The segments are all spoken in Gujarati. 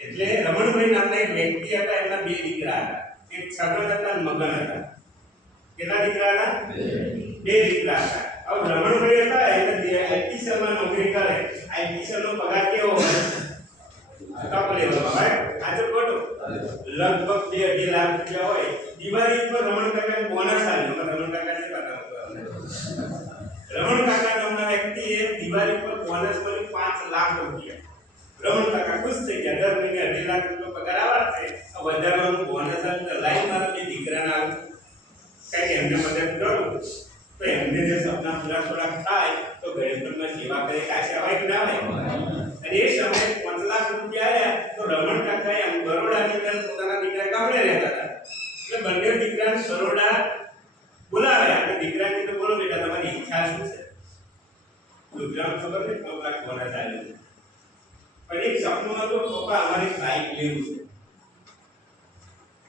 એટલે રમણભાઈ નામના એક વ્યક્તિ હતા, એમના બે દીકરા હતા, એક છગન હતા અને મગન હતા. કેટલા દીકરા હતા? બે દીકરા હતા. હવે રમણભાઈ હતા એટલે આઈટીસીમાં નોકરી કરે. આઈટીસીનો પગાર કેવો હોય? ટોપ લેવલમાં હોય. આ તો ખોટું. લગભગ 2-2.5 લાખ રૂપિયા હોય. દિવાળી પર રમણ કાકાને બોનસ આવ્યો. રમણ કાકા છે કાકા. રમણ કાકા નામના વ્યક્તિએ દિવાળી પર બોનસ મળ્યું 5 લાખ રૂપિયા. રમણ કાકા ખુશ થઈ ગયા. દર મહિને 2.5 લાખ રૂપિયા પગાર આવે છે. વધારાનું બોનસ આવે લાઈન મારા બે દીકરાના આવે. કઈ એમને મદદ કરું તો એમને જે સપના પૂરા થોડા થાય તો ગરીબમાં સેવા કરે. આશા હોય કે ના હોય? અને એ સમયે 5 લાખ રૂપિયા આવ્યા તો રમણ કાકાએ આમ બરોડાની અંદર પોતાના દીકરા ગામડે રહેતા હતા. એટલે બંને દીકરાને બરોડા બોલાવ્યા અને દીકરાને તો બોલો બેટા તમારી ઈચ્છા શું છે? ગુજરાત ખબર છે પપ્પા કોના ચાલ્યું છે પણ એક સપનું હતું પપ્પા અમારે બાઈક લેવું છે.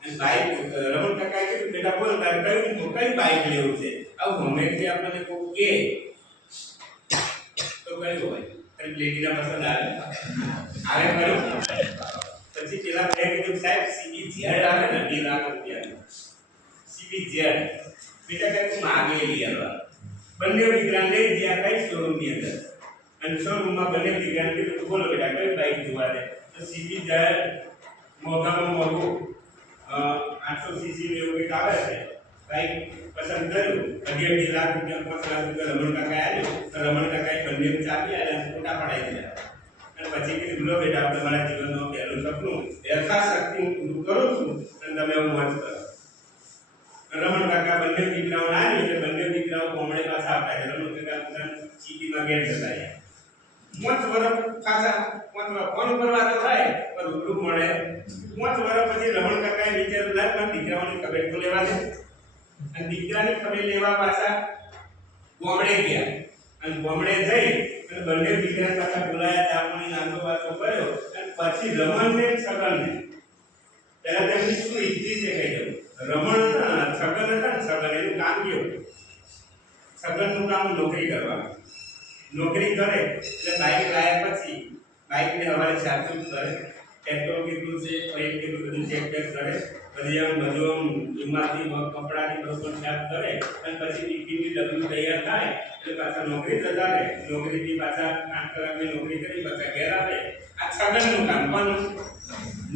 અને બાઈક રમણ કાકાએ કીધું બેટા બોલ તારે કઈ બાઈક લેવું છે? આવું હંમેશા આપણને કોઈ કે તો કયું હોય લેડીના પસંદ આવે ખરું. પછી પેલા મેં કીધું સાહેબ સીબી ઝેડ આવે ને 2 લાખ રૂપિયા સીબી ઝેડ બેટા કે તું માગે લઈ આવવા. બંને દીકરાને લઈ ગયા કઈ શોરૂમની અંદર અને શોરૂમમાં બંને દીકરાને કીધું તું બોલો બેટા કઈ બાઈક જોવા દે તો સીબી ઝેડ મોંઘામાં મોંઘું 800 સીસી એવું કંઈક આવે છે. બાઈક પસંદ કર્યું. 2.5 લાખ રૂપિયા 5 લાખ રૂપિયા રમણ કાકા આવ્યો તો રમણ કાકાએ બંને ચાપી આવ્યા ફોટા પડાવી દીધા. અને પછી કીધું લો બેટા આપણે મારા જીવનનું પહેલું સપનું યથાશક્તિ હું પૂરું કરું છું અને તમે એવું મોજ કરો. રમણ કાકા બંને દીકરાઓને આવ્યું એટલે બંને દીકરાઓ કોમળે પાછા આવતા રહ્યા. રમણ કાકા પોતાના સિટીમાં ઘેર જતા રહ્યા. 5 વર્ષ પાછા ફોન કરવા તો થાય પણ રૂબરૂ મળે. 5 વર્ષ પછી રમણ કાકાએ વિચાર્યું લાગ પણ દીકરાઓની તબિયત તો લેવા દે. અને દીકરાની ખબર લેવા પાછા ગામડે ગયા અને ગામડે જઈ અને બંને દીકરા પાછા બોલાયા. ચાપણી નાસ્તો વાતો કર્યો અને પછી રમણને છગનને પહેલા તેમની શું હિસ્ટ્રી છે કહી દઉં. રમણ છગન હતા ને છગન એનું કામ કેવું? છગનનું કામ નોકરી કરવાનું. નોકરી કરે એટલે બાઈક લાયા પછી બાઈકને હવારે ચાર્જિંગ કરે. પેટ્રોલ કેટલું છે ઓઇલ કેટલું બધું ચેક કરે. પછી આમ બધું આમ જુમાથી કપડાની બધું સાફ કરે અને પછી ટિફિનની ડબ્બી તૈયાર થાય એટલે પાછા નોકરી જતા રહે. નોકરીથી પાછા 8 કલાકની નોકરી કરી પાછા ઘેર આવે. આ છગનનું કામ. પણ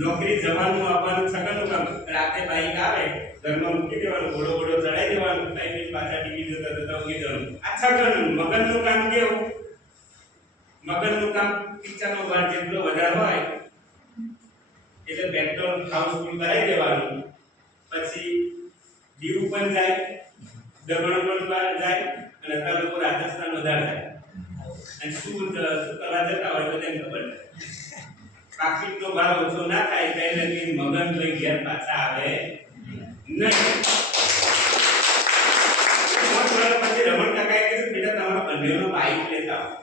નોકરી જવાનું આવવાનું છગનનું કામ. રાતે બાઈક આવે ઘરમાં મૂકી દેવાનું, ઘોડો ચડાવી દેવાનું, બાઈક પાછા ટીવી જોતા જોતા ઊંઘી જવાનું. આ છગનનું. મગનનું કામ કેવું? મગનનું કામ પિક્ચરનો ભાર જેટલો વધારે હોય એટલે પેટ્રોલ હાઉસફુલ કરાવી દેવાનું. પછી દીવ પણ જાય, દમણ પણ જાય અને અત્યારે લોકો રાજસ્થાન વધારે જાય. અને શું કરવા જતા હોય તો તેને ખબર નહીં. ટ્રાફિકનો ભાર ઓછો ના થાય એટલે મગન લઈ ઘેર પાછા આવે નહીં. પછી રમણ કાકાએ કીધું બેટા તમારા બંનેનો બાઈક લેતા આવો.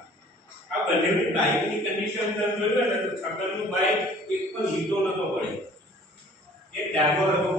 આ બંનેની બાઈકની કન્ડિશન તમે જોયું ને તો છગનનું બાઈક એક પણ લીટો નતો પડ્યો. એક ડાઘો હતો